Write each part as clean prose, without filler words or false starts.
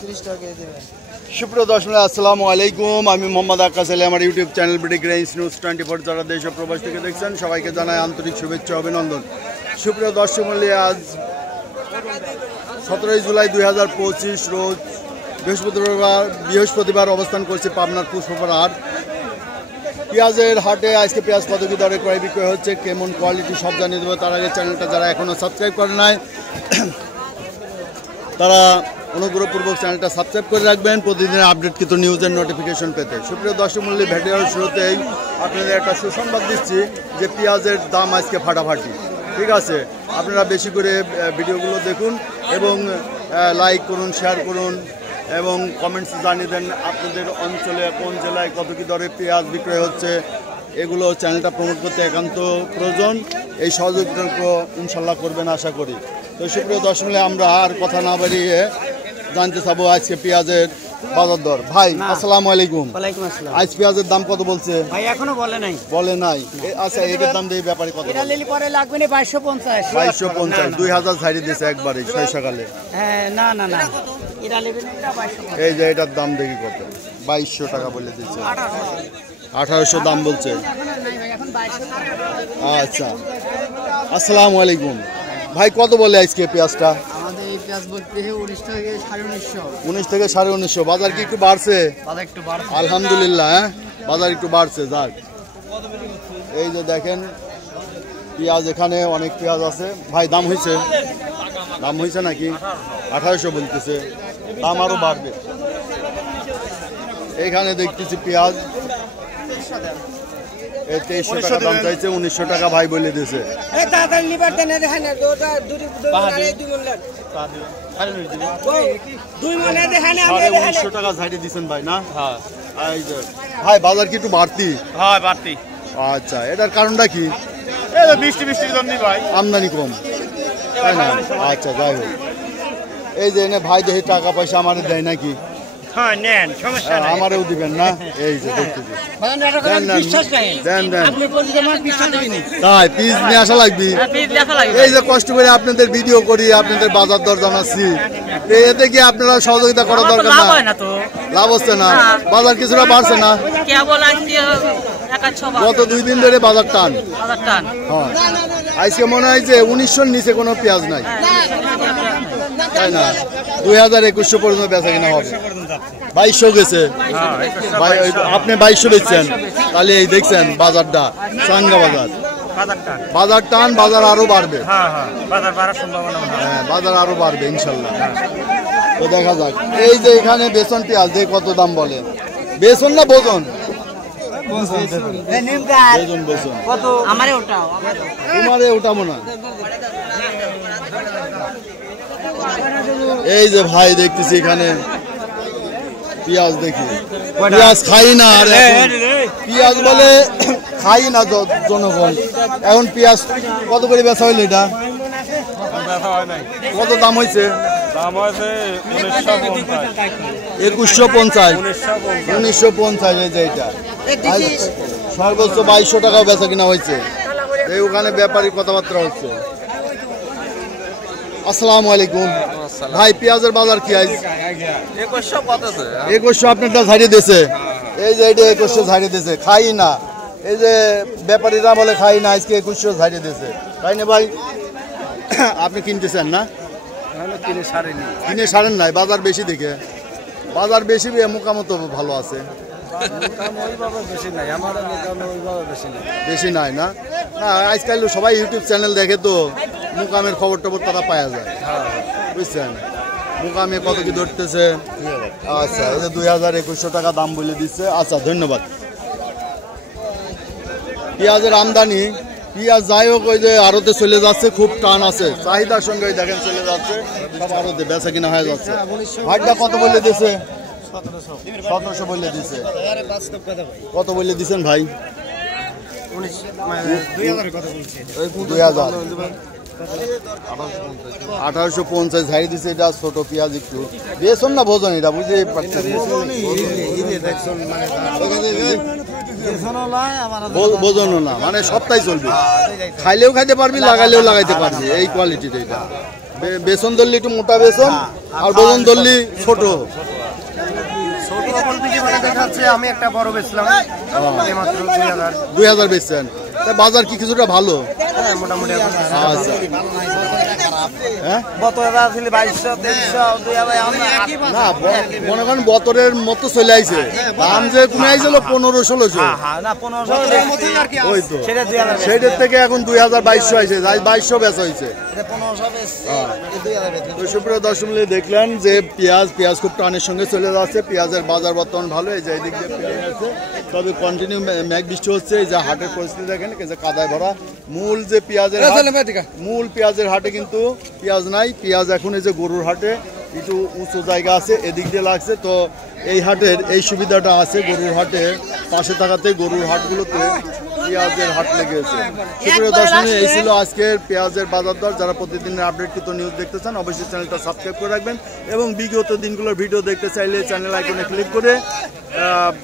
30 টাকা কেজি দেবেন। সুপ্রিয় দর্শক আসসালামু আলাইকুম, আমি মোহাম্মদ আকাশ আলী। আমার ইউটিউব চ্যানেল ব্রিটিক রেঞ্জ নিউজ 24 যারা দেশ ও প্রবাস থেকে দেখছেন সবাইকে জানাই আন্তরিক শুভেচ্ছা অভিনন্দন। সুপ্রিয় দর্শক মণ্ডলী, আজ 17 জুলাই 2025 রোজ বৃহস্পতিবার অবস্থান করছে পাবনার পুষ্পপাড়া হাট। পেঁয়াজের হাটে আজকে পেঁয়াজ কত কি দরে ক্রয় বিক্রয় হচ্ছে, কেমন কোয়ালিটি সব জানিয়ে দেবো। তার আগে চ্যানেলটা যারা এখনও সাবস্ক্রাইব করে নাই তারা অনুগ্রহপূর্বক চ্যানেলটা সাবস্ক্রাইব করে রাখবেন প্রতিদিনের আপডেটকৃত নিউজের নোটিফিকেশন পেতে। সুপ্রিয় দর্শক মণ্ডলী, ভিডিওর শুরুতেই আপনাদের একটা সুসংবাদ দিচ্ছি যে পেঁয়াজের দাম আজকে ফাটাফাটি। ঠিক আছে, আপনারা বেশি করে ভিডিওগুলো দেখুন এবং লাইক করুন, শেয়ার করুন এবং কমেন্টস জানিয়ে দেন আপনাদের অঞ্চলে কোন জেলায় কত কী দরে পেঁয়াজ বিক্রয় হচ্ছে। এগুলো চ্যানেলটা প্রমোট করতে একান্ত প্রয়োজন। এই সহযোগিতা ইনশাল্লাহ করবেন আশা করি। তো সুপ্রিয় দর্শক মণ্ডলী, আমরা আর কথা না বাড়িয়ে জানতে চাবো আজকে পেঁয়াজের বাজার দর। ভাই আসসালামু আলাইকুম। ওয়ালাইকুম আসসালাম। আজ পেঁয়াজের দাম কত বলছে? ভাই এখনো বলে নাই। আচ্ছা, এটার দাম দিয়ে ব্যাপারে কত? এটা লিলি পরে লাগবে না 2250। 2250 2000 ছাড়ি দিয়েছে একবারে ছয় সকালে। হ্যাঁ, না না না, এটা নেবেন এটা 2250। এই যে এটার দাম দেখি কত, 2200 টাকা বলে দিচ্ছে। 1800 দাম বলছে। আচ্ছা, আসসালামু আলাইকুম। ভাই কত বলে আজকে পেঁয়াজটা? আমাদের এই পেঁয়াজ বলতে 19 থেকে 1950। 19 থেকে 1950। বাজার কি একটু বাড়ছে? বাজার একটু বাড়ছে আলহামদুলিল্লাহ। হ্যাঁ, বাজার একটু বাড়ছে। যাক, এই যে দেখেন পেঁয়াজ, এখানে অনেক পেঁয়াজ আছে। ভাই দাম হয়েছে? দাম হয়েছে নাকি? 1800 বলতেছে, দাম আরো বাড়বে। এখানে দেখতেছি পেঁয়াজ 2300 টাকা দাম চাইছে, 1900 টাকা ভাই বলে দিয়েছে। 1900 টাকা ঝাড়ি দিচ্ছেন ভাই না? এই যে ভাই বাজার কি একটু বাড়তি? হ্যাঁ, বাড়তি। আচ্ছা, এটার কারণটা কি? বৃষ্টির জন্য ভাই আমদানি কম, তাই না? আচ্ছা, যাই হোক। এই যে এনে ভাই দেখি টাকা পয়সা আমাদের দেয় নাকি? হ্যাঁ, নেন, সমস্যা নাই। আমারও দিবেন না? এই যে দেখতেছি তাই পিস নিয়ে আসা লাগবে। এই যে কষ্ট করে আপনাদের ভিডিও করি, আপনাদের বাজার দর জানাচ্ছি, এতে কি আপনারা সহযোগিতা করা দরকার না? লাভ হচ্ছে না, বাজার কিছুটা বাড়ছে না। গত 2 দিন ধরে বাজার টান। হ্যাঁ, আজকে মনে হয় যে 1900-র নিচে কোনো পেঁয়াজ নাই, তাই না? 2000-2100 পর্যন্ত বেচা কিনা হবে। 2200 গেছে। আপনি 2200 বেচছেন, তাহলে এই দেখছেন বাজারটা চাঙ্গা বাজার। বাজার টান, বাজার আরো বাড়বে। হ্যাঁ, বাজার আরো বাড়বে ইনশাল্লাহ। তো দেখা যাক। এই যে এখানে বেসন পেঁয়াজ দিয়ে কত দাম বলে? বেসন না বোজন? তোমারে উঠাবো না। এই যে ভাই দেখতেছি এখানে পেঁয়াজ, দেখি পেঁয়াজ খাই না, আর পেঁয়াজ বলে খাই না জনগণ। এখন পেঁয়াজ কত করে বেচা হইলো? এটা কত দাম হয়েছে? 2150। 1950। এই যে এটা সর্বোচ্চ 2200 টাকাও বেচা কিনা হয়েছে। এই ওখানে ব্যাপারী কথাবার্তা হচ্ছে। আসসালামু আলাইকুম ভাই, পেঁয়াজের বাজার কি আজ? 2100 আপনারটা ঝাড়িয়ে দিয়েছে। এই যে এটা 2100 ঝাড়িয়ে দিয়েছে, খাই না। এই যে ব্যাপারীরা বলে খাই না, আজকে 2100 ঝাড়িয়ে দিয়েছে, তাই না ভাই? আপনি কিনতেছেন না? কিনে সারেন নাই, বাজার বেশি দেখে। বাজার বেশি, মোকামতো ভালো আছে, বেশি নাই না? না, আজকাল সবাই ইউটিউব চ্যানেল দেখে, তো মুকামের খবর টবর তারা পাওয়া যায়, বুঝছেন? মুকামে কত কি ধরতেছে। আচ্ছা, এই যে 2000-2100 টাকা দাম বলে দিচ্ছে। আচ্ছা, ধন্যবাদ। পেঁয়াজের আমদানি, পেঁয়াজ যাই হোক ওই যে আড়তে চলে যাচ্ছে, খুব টান আছে, চাহিদার সঙ্গে দেখেন চলে যাচ্ছে, সব আড়তে বেচা কিনা হয়ে যাচ্ছে। ভাইটা কত বলে দিয়েছে? 1700 বলে দিছে। কত বলে দিচ্ছেন ভাই? 2000। 1850 ঝাড়ি দিচ্ছে। এটা ছোট পেঁয়াজ, একটু বেসন না ভোজন, এটা বুঝতেই পারছেন। ভোজনও না, মানে সপ্তাহে চলবে, খাইলেও খাইতে পারবি, লাগাইলেও লাগাইতে পারবি, এই কোয়ালিটির। এটা বেসন ধরলে একটু মোটা বেসন, আর ওজন ধরলি ছোট ছোট বলতে কি মানে দেখাচ্ছে আমি একটা বড় বেচলাম মাত্র 2000 বেচছেন, তাই বাজার কি কিছুটা ভালো? হ্যাঁ মোটামুটি আচ্ছা হ্যাঁ না মনে করেন বতরের মতো চলে আইছে, দাম যে কমে আইছিল 1500-1600, ওই তো সেটার থেকে এখন 2000-2200 আইছে, 2200 বেচা হয়েছে। সুপ্রিয় দর্শক দেখলেন যে পেঁয়াজ খুব টানের সঙ্গে চলে যাচ্ছে, পেঁয়াজের বাজার বর্তমান ভালো, এই যে এদিক দিয়ে পেঁয়াজ আছে, তবে কন্টিনিউ মেঘ বৃষ্টি হচ্ছে। এই যে হাটের পরিস্থিতি দেখেন, যে কাদায় ভরা মূল যে পেঁয়াজের মূল পেঁয়াজের হাটে কিন্তু পেঁয়াজ নাই, পেঁয়াজ এখন এই যে গরুর হাটে একটু উঁচু জায়গা আছে এদিক দিয়ে লাগছে, তো এই হাটের এই সুবিধাটা আছে, গরুর হাটে পাশে থাকাতে গরুর হাটগুলোতে পেঁয়াজের হাট লেগেছে। সুপ্রিয় দর্শক, এই ছিল আজকের পেঁয়াজের বাজার দর। যারা প্রতিদিনের আপডেটকৃত নিউজ দেখতে চান অবশ্যই চ্যানেলটা সাবস্ক্রাইব করে রাখবেন, এবং বিগত দিনগুলোর ভিডিও দেখতে চাইলে চ্যানেল আইকনে ক্লিক করে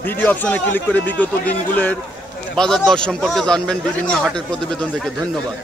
ভিডিও অপশনে ক্লিক করে বিগত দিনগুলোর বাজার দর সম্পর্কে জানবেন বিভিন্ন হাটের প্রতিবেদন থেকে। ধন্যবাদ।